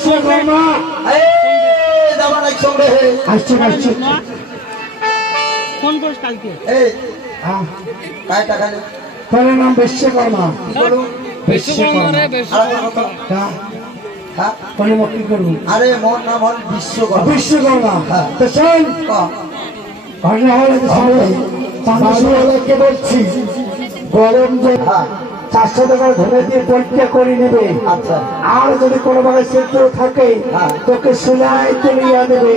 বেশি করনা এই যাবা না সঙ্গে আসছে আসছে ফোন করিস কালকে এই হ্যাঁ কায় টাকা নে তোর নাম বেশি করনা বলো বেশি করনা হ্যাঁ হ্যাঁ তোর মুখ কি করবো আরে মোর নাম হল বিশ্বকর্মা বিশ্বকর্মা তো শোন ঘটনা হলে চাঁদাকে বলছি গরম যে 400 টাকার ধরে দিয়ে পরীক্ষা করে নেবে আচ্ছা আর যদি কোনো ভাবে সেদ্ধ থাকে তোকে সুলাই তুলিয়া দেবে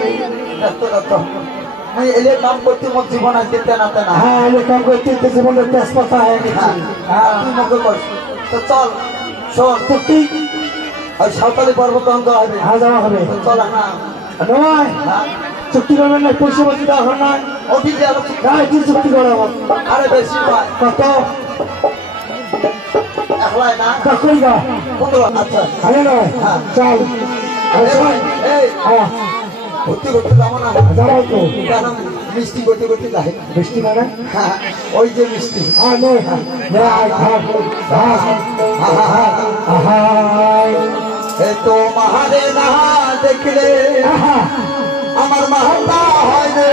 আমি এলে কাম করতে মোর জীবন আর দিতে না না হ্যাঁ আমি কাম করতে জীবনের তেজপাতা হয়ে গেছে তুই মুখে কর তো চল শোন চুক্তি ওই সাঁওতালি পর্বত অন্তর হবে হ্যাঁ যাওয়া হবে চল না নয় চুক্তি করবেন না পয়সা পাতি দেওয়া হয় না অফিস যাবো হ্যাঁ কি চুক্তি করে আমার আরে বেশি নয় কত একলাই না কই গা 15 আচ্ছা আরে নয় চল এই হ্যাঁ ভর্তি করতে যাবো না যাবো তো কেন মিষ্টি করতে করতে যাই বৃষ্টি মানে হ্যাঁ ওই যে মিষ্টি আর নয় এই তো মাহারে না দেখলে আমার মাহাতা হয় রে